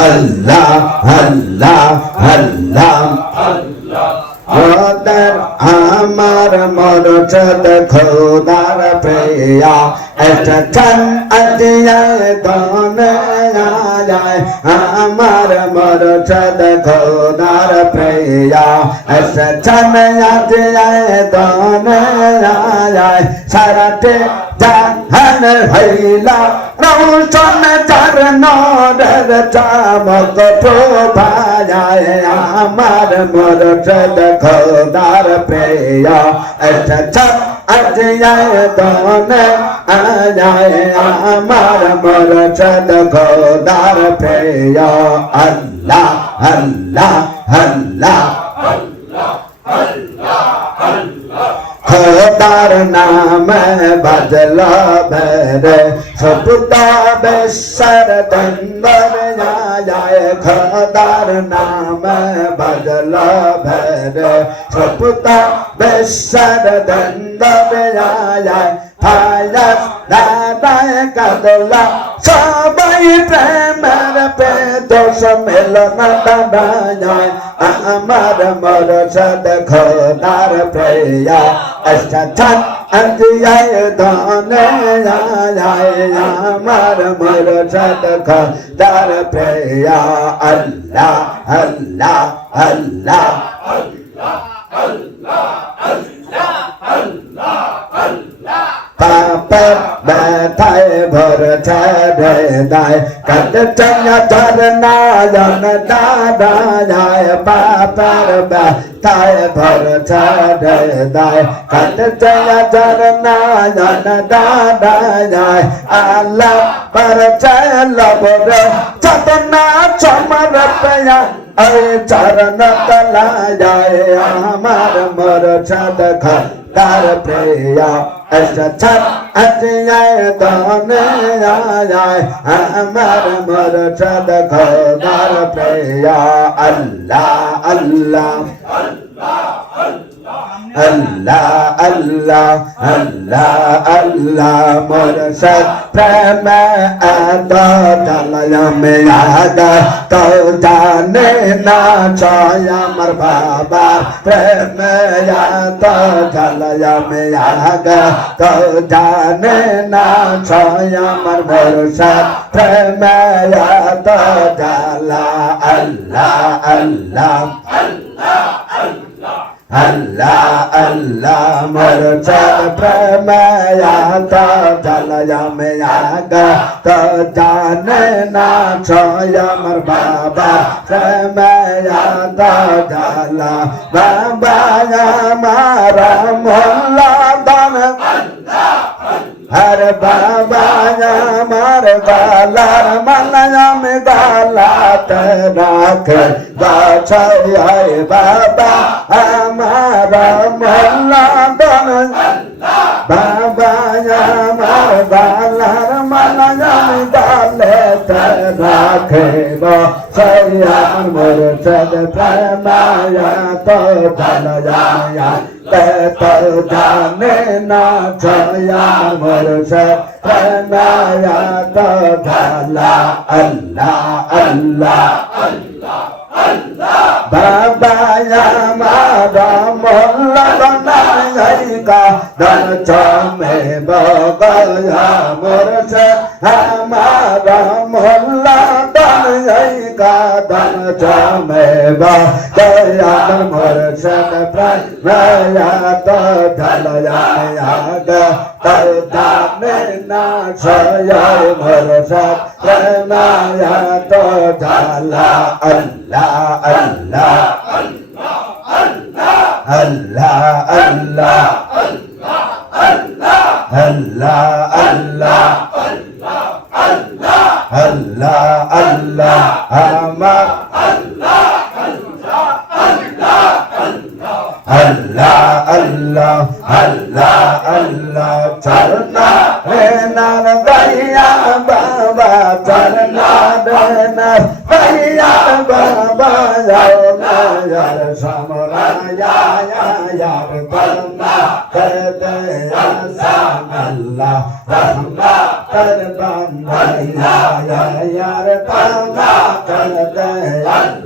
আল্লাহ আল্লাহ আল্লাহ খোদার আমার মরশদ খোদার প্রিয়া এসেছেন আজিয়ায় দনে আয় আমার মরশদ খোদার প্রিয়া এসেছেন আজিয়ায় দনে আয় সারাতে জাহান হইলা রৌশন চার নরের চামক প্রভায় আমার মরশদ খোদার প্রিয়া এসেছেন আজিয়ায় দনে আয় আমার মরশদ খোদার প্রিয়া আল্লাহ আল্লাহ আল্লাহ খোদার নামে বাজলা ভরে সপুতা বেশর দন্দর যায় খোদার নামে বাজলা ভরে সপুতা বেশর দন্দর যায় ফায়াস দাদায় কাদলা সবাই প্রেমের পে দোষ মিলন দাদায় আমার মরশদ খোদার প্রিয়া এসেছেন আজিয়ায় দনে আয় আমার মরশদ খোদার প্রিয়া আল্লাহ আল্লাহ আল্লাহ পাপের ব্যথায় ভরছে হৃদয় কাঁদছে ঝরনা জন দাদা যায় পাপের ব্যথায় ভরছে হৃদয় কাঁদছে ঝরনা জন দাদা যায় আল্লাহ ভরছে লবরে চতনা চমর পেয়া ওই চরণ তলা যায় আমার মরশদ খোদার প্রিয়া এসেছেন আজিয়ায় দনে আয় আমার মরশদ খোদার প্রিয়া আল্লাহ আল্লাহ আল্লাহ আল্লাহ আল্লাহ আল্লাহ মরশদ প্রেম এত জালামে আগা তো জানে না ছয় আমার বাবা প্রেম এত জালামে আগা তো জানে না ছয় আমার মরশদ প্রেম এত জালা আল্লাহ আল্লাহ আল্লাহ আল্লাহ মরশদ প্রেময়াত জালামে আগা তো জানে না ছয় আমার বাবা প্রেময়াত জালা বাবা আমার মোল্লা দান हर बाबा আমার গালার মালাম গালাত রাখ বাছাই বাবা আমার মোল্লা দন বাবা আমার গালার মালাম গালাত রাখ বাছাই আমার মুর্শিদ প্রেমায়া তো জালায়া তো জানে না ছয়া মুর্শিদ প্রেমায়া তো জালা আল্লাহ আল্লাহ বাবা আমার মোল্লা বানাইকা দন চমে বগয়া মুর্শিদ আমার মোল্লা বানাইকা দন চমে বগয়া মুর্শিদ প্রেমায়া তো জালায়া তো জানে না ছয়া মুর্শিদ প্রেমায়া তো জালা আল্লাহ আল্লাহ আল্লাহ আল্লাহ আল্লাহ আল্লাহ আল্লাহ আল্লাহ আমার আল্লাহ আল্লাহ আল্লাহ আল্লাহ চরনা রে নার গাইয়া বাবা চরনা রে নার গাইয়া বাবা যাও না यार समरा यार बंदा कर दे आसान अल्लाह रहमत कर बंदया यार तमा कर दे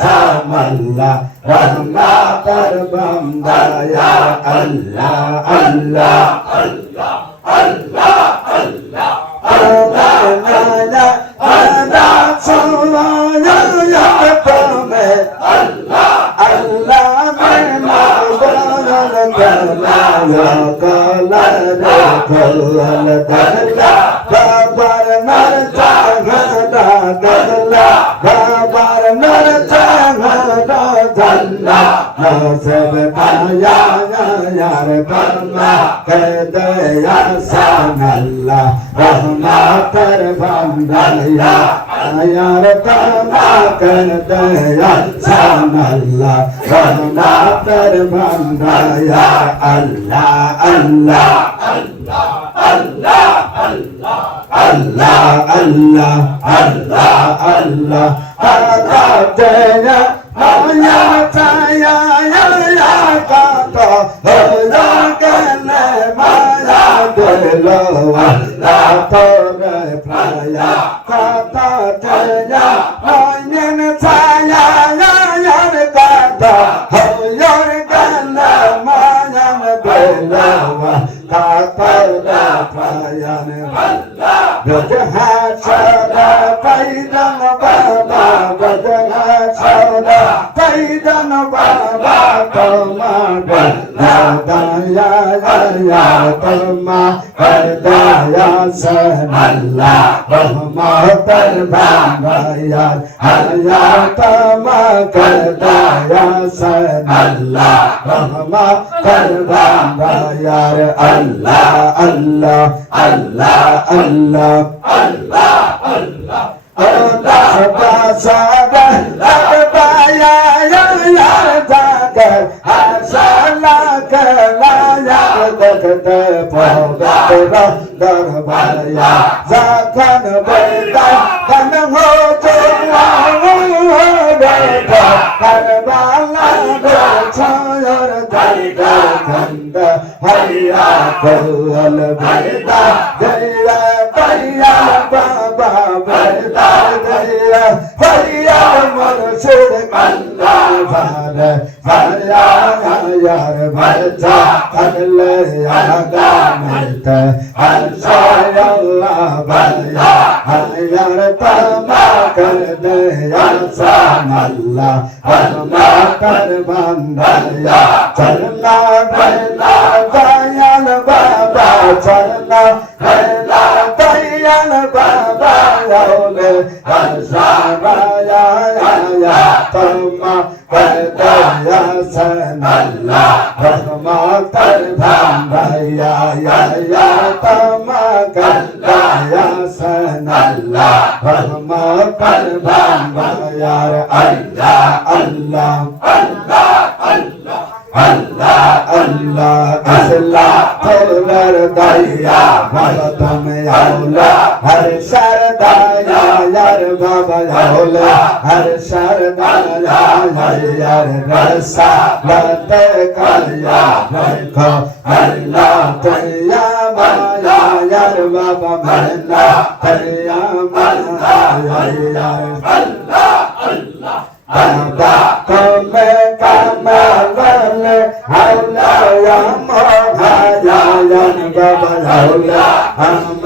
समल्ला रहमा कर बंदया अल्लाह अल्लाह अल्लाह अल्लाह अल्लाह अल्लाह अल्लाह सोना या तमे अल्लाह अल्लाह में मगन करना या कला रे कल दला बाबर नर चाहना दला बाबर नर चाहना दला सब पाया यार बन्ना कर दया सनल्ला रहमा कर बंदया यार बन्ना कर दया सनल्ला रहमा कर बंदया अल्लाह अल्लाह अल्लाह अल्लाह अल्लाह अल्लाह अल्लाह अल्लाह अल्लाह तेरा माया ताया या काता होला कने माया दिलवा तो रे प्राया काता तेरा मायन ताया या काता होला कने माया दिलवा काता रे प्राया ने बजहा सदा पैदन बाबा बजहा सदा पैदन बाबा तमा दया या तमा दया सनल्ला रहमा कर बंदया या तमा दया सनल्ला रहमा कर बंदया अल्लाह अल्लाह अल्लाह अल्लाह अल्लाह अल्लाह अल्लाह सादा अबाया या जागर हसला कला या दखत पौगत दरबाया जाखन बेटा कन हो चुआ बेटा करबाला दो छोर दर्द खंड हरिया कोल बेटा जय पैया बाबा बेटा जय हरिया मन सुर कल्ला भर भरिया यार भरता अगले आगा मिलत अल्लाह भरिया यार तमा कर दे सनल्ला रहमा कर बंदया चलना बेला दयाल बाबा चलना बेला दयाल बाबा योले हसाया या तमा कर दया सनल्ला रहमा कर बंदया या तमा कर दया सनल्ला रहमा कर बंदया अल्लाह अल्लाह अल्लाह अल्लाह अल्लाह अल्लाह अल्लाह तोर दया भगतम औला हर शरदाया यार बाबा औला हर शरदाया यार रसा लत करिया देखो अल्लाह तैया माया यार बाबा मन्ना तैया माया यार अल्लाह अल्लाह बाबा कमे कमल हौला या मोहाया यान बाबा हौला हम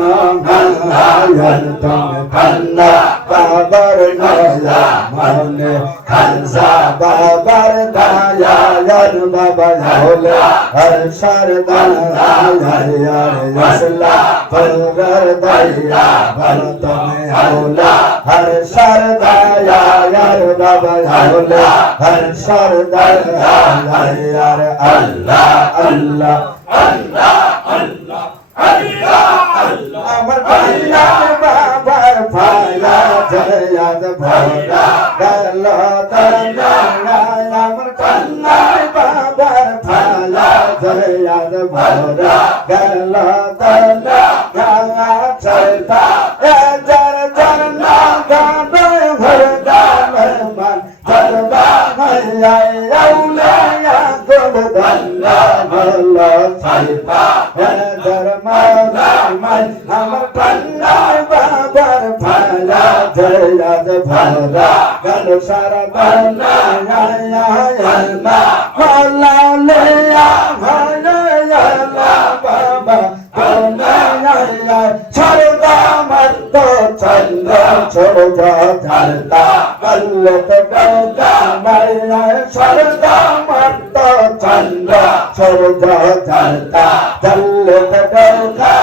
हायन तुम पन्ना बाबर नया मने खंसा बाबर दया यान बाबा हौला हर शरदन यार यसला पर दया भर तुम हौला हर शरदया यार बाबा हौला हर शरदया यार अल्लाह अल्लाह अल्लाह अल्लाह अल्लाह अल्लाह अमर भैया बाबर भाया जयाद भोला गला दया अमर कन्ना बाबर भाया जयाद भोला गला दया गंगा चलता जर जर ना गाने भर डाल मन जरबा भैया औला या गोल दल्ला भला साइबा धर्मा मन हमर कन्ना আজ ভরা গেল সারা দুনিয়ায় ভালালে ভালা বাবা ছড়দা মত চন্দ্র ছোড়া ঝালদা গল্লত ডোকা মারিয়া ছড়দা মত চন্দ্র ছোড়া ঝালদা গল্লত ডোকা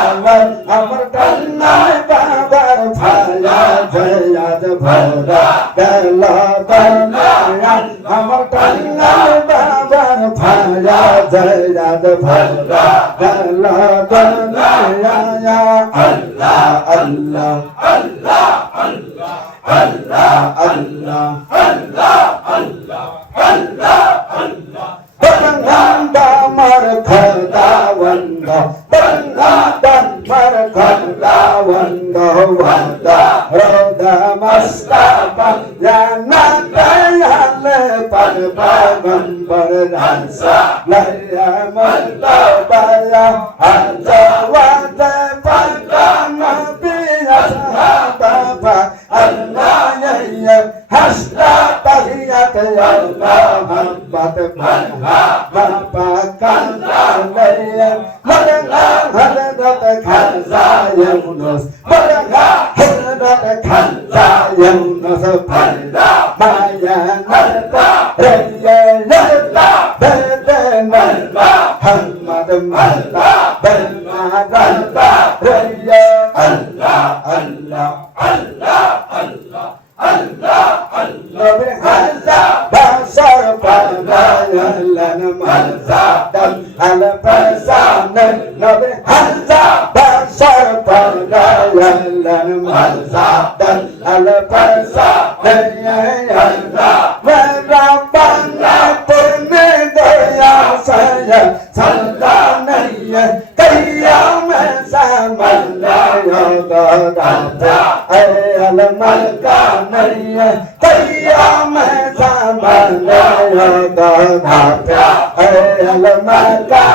আমার কন্নায় বাবার ভালা জয়াজ ভরা গেল দুনিয়া আমার কন্নায় বাবার ভালা জয়াজ ভরা গেল দুনিয়া আল্লাহ আল্লাহ আল্লাহ আল্লাহ আল্লাহ আল্লাহ আল্লাহ আল্লাহ আল্লাহ আল্লাহ বন্দা মার খোদা বন্দা বন্দা মার খোদা বন্দা বন্দা রোদা মুস্তাফা জানা দয়াল পাক পয়গম্বর রাসা লায়া মুল্লা বায়া আজওয়াদ পাক নবী আসহাবা আল্লাহ ইয়া হাসনা তাহিয়াত আল্লাহ মোহাম্মদ বাবা কাল্লা লায়া মরনা হযরত খাজা ইউনুস মরনা হযরত খাজা ইউনুস ফাল্লা মায়া নরবা রিয়া নরবা বেদনা মোহাম্মদ মাল্লা বেলমা গলবা রিয়া আল্লাহ আল্লাহ আল্লাহ আল্লাহ আল্লাহ আল্লাহ হাজা বাসার পালায়ালান মাজাদাল আল ফাসান নবী হাজা বাসার পালায়ালান মাজাদাল আল ফাসান ইয়া রাব্বানা পুনে দয়া সায়া সাল্লানাইয়া কিয়াম zaman la yadada ay al malka naiya qiyam zaman la yadada ay al malka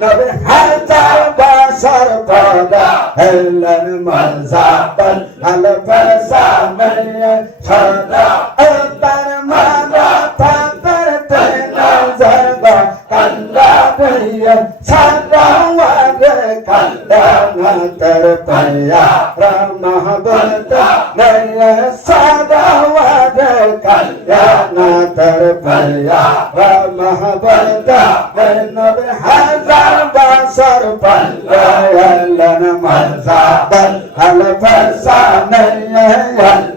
nabi hazar basar pada al mazatan al fasanaiya sada atar mara tantar tena zaga kanda daya sada kandana terpaya ramahbata naya sadawad kandana terpaya ramahbata nabi hazar basar palayalan mazaban al fasanaya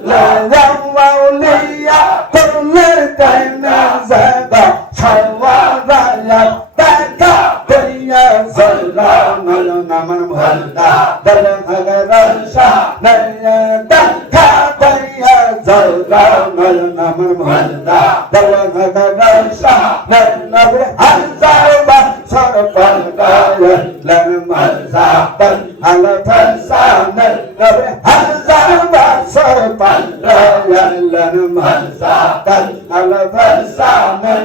la mauliya kullir kaina zada shawaraya taka dunya zalama naman muhalla dalam agar sah naya dakha dunya zalama naman muhalla dalam agar sah nabi hazar basar palaya lan mazaban al fasana nabi hazar basar palaya lan mazaban al fasana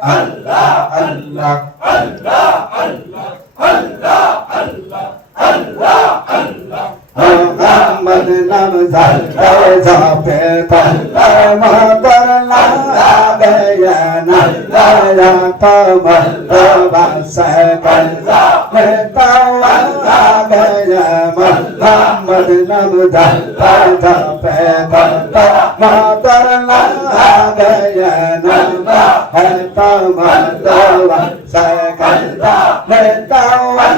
Allah Allah Allah Allah Allah Allah Allah Allah Muhammad nam zalta zape talla mabarla bayana la ya tamalla basakal metawa bayana Muhammad nam zalta zape talla mabarla bayana tamalla basakal metawa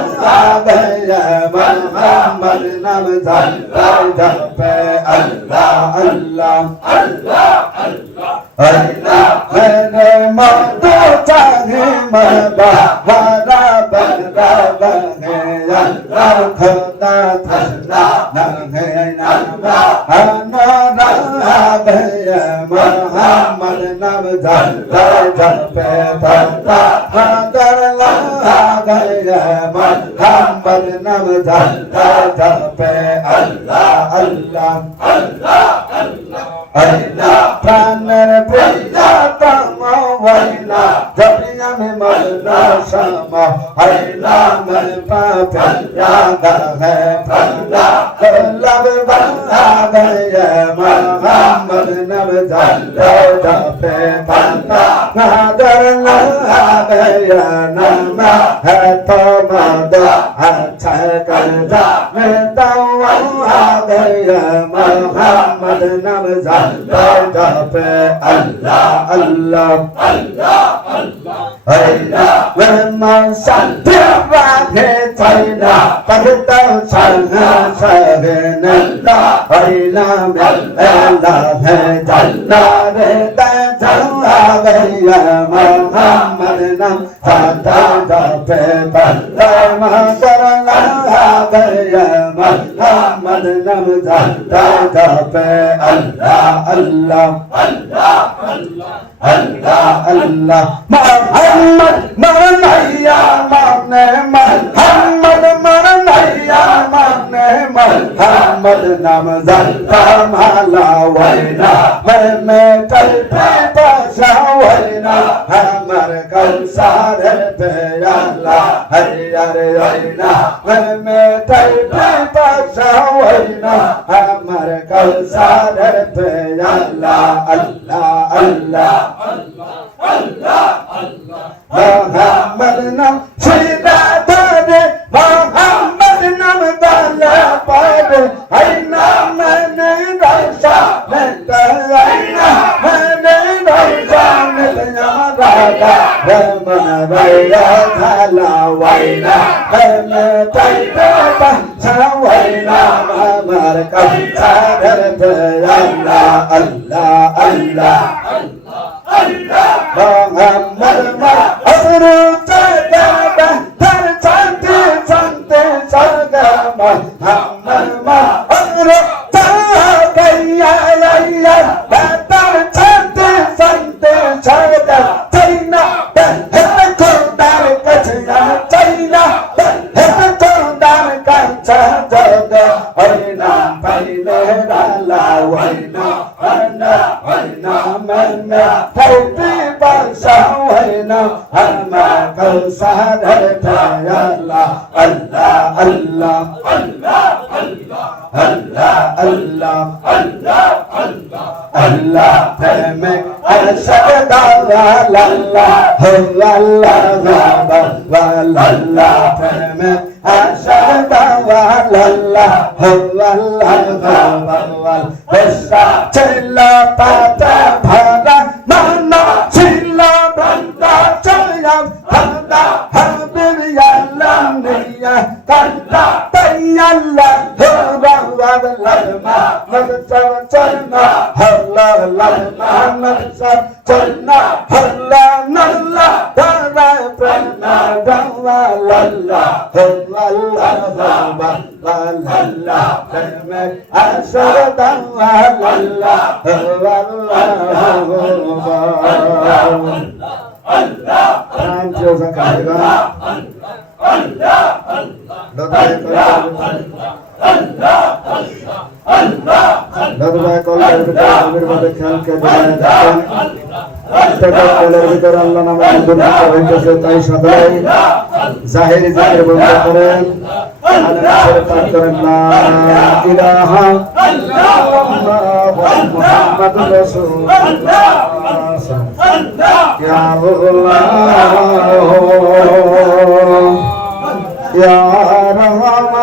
bayana Muhammad nam zalta zape Allah Allah Allah Allah Allah mene matu chahi maba wara banda bange Allah khuda thanda nanghe nanga anara baya Muhammad nam zalta zape tanda hadar la gaya Muhammad nam zalta zape Allah Allah Allah Allah Allah pranar priya tamo vaina dunya mein malna sama aila mein papya ga hai palla love bana gaya Muhammad nam japa jape tanta nagar na gaya nama hai to mada acha kar jape tawa gaya Muhammad nam japa jape Allah Allah Allah Allah When Santiva China, Pakistan, China, Savinanda, Haina, Mela, Jana, Jana, Muhammad Nam, Tata, Pepa, Maharana, Muhammad Nam, Tata, Allah, Allah, Allah, Allah, Allah, Muhammad, Maranaya, Muhammad, Maranaya, Muhammad, Nam, Zanta, Malawaina, me kalpe pashawaina, Hamar Kausar Peyala, Hariyarina, me kalpe pashawaina, Hamar Kausar Peyala, Allah, Allah, Allah, Allah, Muhammad Nam, Sida Tade, Muhammad Nam, Dala Pade, Aina Mane Raisa, Neta Aina Mane Raisa, Neta Yamada, Ramana Raya Thala Waina, Mane Taita Sawaina, Mamar Kapsa Dharpayala, Allah, Allah, Allah, Muhammad Asru Chadada, Tar Chanti Chante Chagama, Muhammad Asru Chadaya Ya, Tar Chanti Chante Chagama, China, Hekundar Kachya, China, Hekundar Kachya Jaga, Aina Paile Dala Waina, Ana Waina Mana, Taipi Basa Waina, Ama Kausar Tayala, Allah, Allah, Allah, Allah, Allah, Allah, Allah, Allah, Teme, Asada La La La, La La La La La, Teme, Asada La La La, La La La, Besa Chela Pata Pada Mana Chila Banda Chayam Pada Habiya Lamniya Kanta Tayala Hura Lama Nagasa Chana Hala Lama Nagasa Chana Hala Nalla Dara Prana Dara Lalla Hala Lama Lalla Deme Asara Dara Lalla Allah Rancho Zakaiba Dadbay kollar bir bade khalke diyan taka kollar ভিতর আল্লাহ নামে দুনিয়া হইতেছে তাই সকলেই জাহিরি জিকির বলতে করেন আনার পাঠ করেন লা ইলাহা ইল্লাল্লাহ মুহাম্মাদুর রাসূলুল্লাহ ইয়া আল্লাহ ইয়া রহমান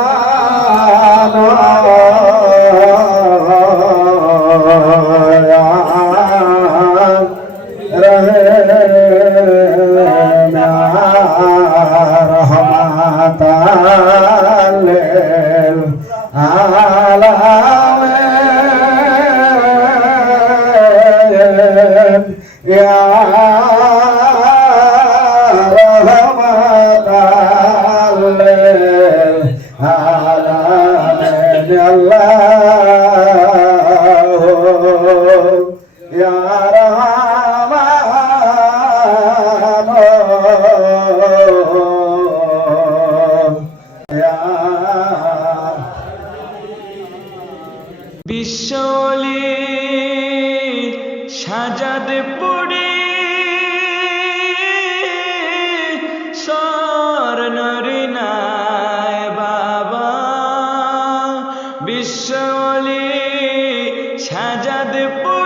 Allah চাঁদ